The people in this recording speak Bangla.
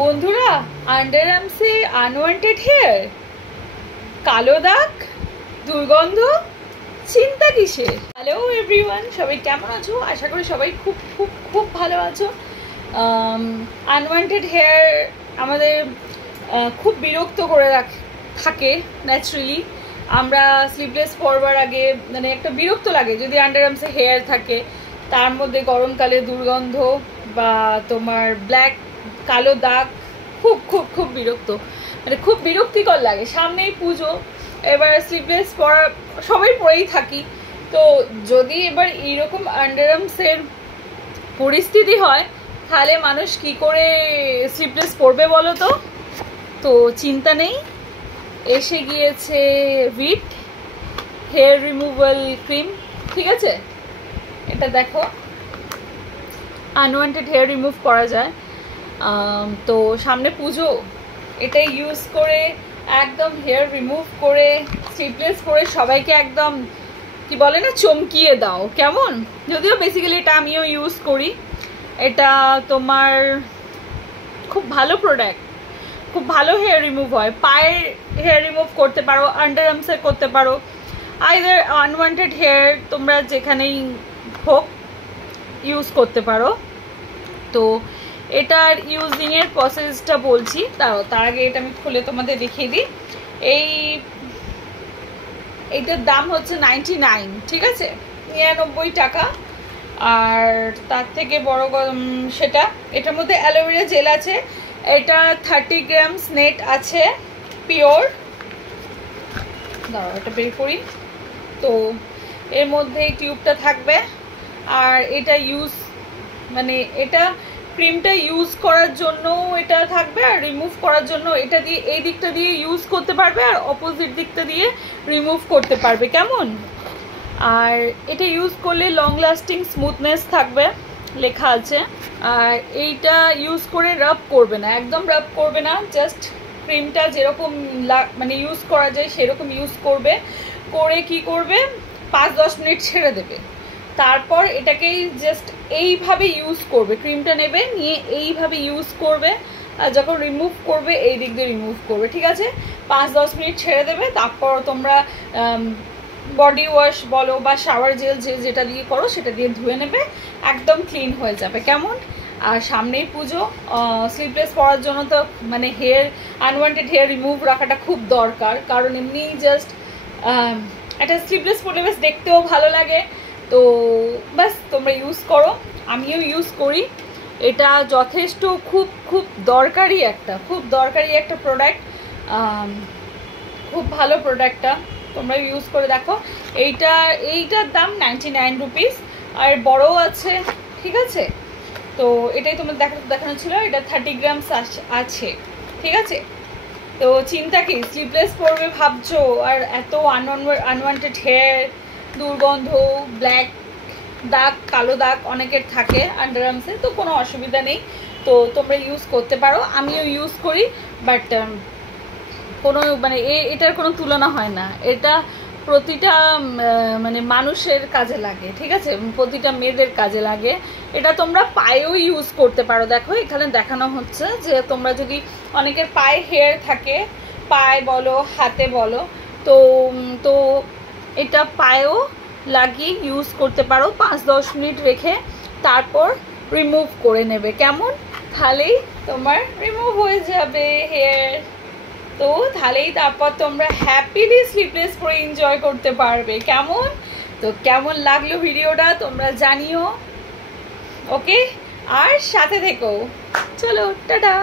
বন্ধুরা, আন্ডার আর্মসে আনওয়ান্টেড হেয়ার, কালো দাগ, দুর্গন্ধ, চিন্তা কিসে? হ্যালো এভরিওয়ান, সবাই কেমন আছো? আশা করি সবাই খুব খুব খুব ভালো আছো। আনওয়ান্টেড হেয়ার আমাদের খুব বিরক্ত করে থাকে ন্যাচারালি। আমরা স্লিভলেস পরবার আগে মানে একটা বিরক্ত লাগে যদি আন্ডার আর্মসে হেয়ার থাকে, তার মধ্যে গরমকালে দুর্গন্ধ বা তোমার ব্ল্যাক কালো দাগ, খুব খুব খুব বিরক্ত, মানে খুব বিরক্তিকর লাগে। সামনেই পুজো, এবার স্লিভলেস পরা সবাই পরেই থাকি, তো যদি এবার এইরকম আন্ডার আর্মসের পরিস্থিতি হয় তাহলে মানুষ কি করে স্লিভলেস পরবে বলো তো? তো চিন্তা নেই, এসে গিয়েছে ভিট হেয়ার রিমুভাল ক্রিম। ঠিক আছে, এটা দেখো, আনওয়ান্টেড হেয়ার রিমুভ করা যায়। তো সামনে পুজো, এটা ইউজ করে একদম হেয়ার রিমুভ করে স্লিভলেস পরে সবাইকে একদম কি বলে না, চমকিয়ে দাও কেমন। যদিও বেসিক্যালি এটা আমিও ইউজ করি, এটা তোমার খুব ভালো প্রোডাক্ট, খুব ভালো হেয়ার রিমুভ হয়। পায়ের হেয়ার রিমুভ করতে পারো, আন্ডার আর্মসে করতে পারো, আইদার আনওয়ান্টেড হেয়ার তোমরা যেখানেই হোক ইউজ করতে পারো। তো এটার ইউজিংয়ের প্রসেসটা বলছি, তার আগে এটা আমি খুলে তোমাদের দেখিয়ে দিই। এইটার দাম হচ্ছে 99, ঠিক আছে, 99 টাকা। আর তার থেকে বড় সেটা, এটার মধ্যে অ্যালোভেরা জেল আছে, এটা 30 গ্রামস নেট আছে পিওর। দাঁড়াও এটা বের করি। তো এর মধ্যে টিউবটা থাকবে, আর এটা এটা ক্রিমটা ইউজ করার জন্য এটা থাকবে, আর রিমুভ করার জন্য এটা দিয়ে এই দিকটা দিয়ে ইউজ করতে পারবে, আর অপোজিট দিকটা দিয়ে রিমুভ করতে পারবে কেমন। আর এটা ইউজ করলে লং লাস্টিং স্মুথনেস থাকবে লেখা আছে। আর এইটা ইউজ করে রাব করবে না, একদম রাব করবে না, জাস্ট ক্রিমটা যেরকম মানে ইউজ করা যায় সেরকম ইউজ করবে, করে কি করবে 5-10 মিনিট ছেড়ে দেবে। তারপর এটাকেই জাস্ট এইভাবে ইউজ করবে, ক্রিমটা নেবে, নিয়ে এইভাবে ইউজ করবে, আর যখন রিমুভ করবে এই দিক দিয়ে রিমুভ করবে। ঠিক আছে, 5-10 মিনিট ছেড়ে দেবে। তারপর তোমরা বডি ওয়াশ বলো বা শাওয়ার জেল যেটা দিয়ে করো সেটা দিয়ে ধুয়ে নেবে, একদম ক্লিন হয়ে যাবে কেমন। আর সামনেই পুজো, স্লিভলেস পরার জন্য তো মানে আনওয়ান্টেড হেয়ার রিমুভ রাখাটা খুব দরকার, কারণ এমনি জাস্ট একটা স্লিভলেস পরলে বেশ দেখতেও ভালো লাগে। তো বাস তোমরা ইউজ করো, আমিও ইউজ করি। এটা যথেষ্ট খুব খুব দরকারি একটা প্রোডাক্ট, খুব ভালো প্রোডাক্টটা, তোমরা ইউজ করে দেখো। এইটার দাম 99 রুপিস, আর বড়ও আছে। ঠিক আছে, তো এটাই তোমার দেখানো ছিল, এটা 30 গ্রামস আছে। ঠিক আছে, তো চিন্তা কি, স্লিভলেস পরবে ভাবছো, আর এত আনওয়ান্টেড হেয়ার, দুর্গন্ধ, ব্ল্যাক দাগ, কালো দাগ অনেকের থাকে আন্ডার আর্মসে, তো কোনো অসুবিধা নেই, তো তোমরা ইউজ করতে পারো, আমিও ইউজ করি। বাট কোনো মানে এটার কোনো তুলনা হয় না, এটা প্রতিটা মানে মানুষের কাজে লাগে। ঠিক আছে, প্রতিটা মেয়েদের কাজে লাগে। এটা তোমরা পায়েও ইউজ করতে পারো, দেখো এখানে দেখানো হচ্ছে যে তোমরা যদি অনেকের পায়ে হেয়ার থাকে, পায়ে বলো হাতে বলো, তো এটা পায়েও লাগিয়ে ইউজ করতে পারো, 5-10 মিনিট রেখে তারপর রিমুভ করে নেবে কেমন, তাহলেই তোমার রিমুভ হয়ে যাবে হেয়ার। তো তাহলেই তারপর তোমরা হ্যাপিলি স্লিভলেস পরে এনজয় করতে পারবে কেমন। তো কেমন লাগলো ভিডিওটা তোমরা জানিও, ওকে, আর সাথে থেকো। চলো টাটা।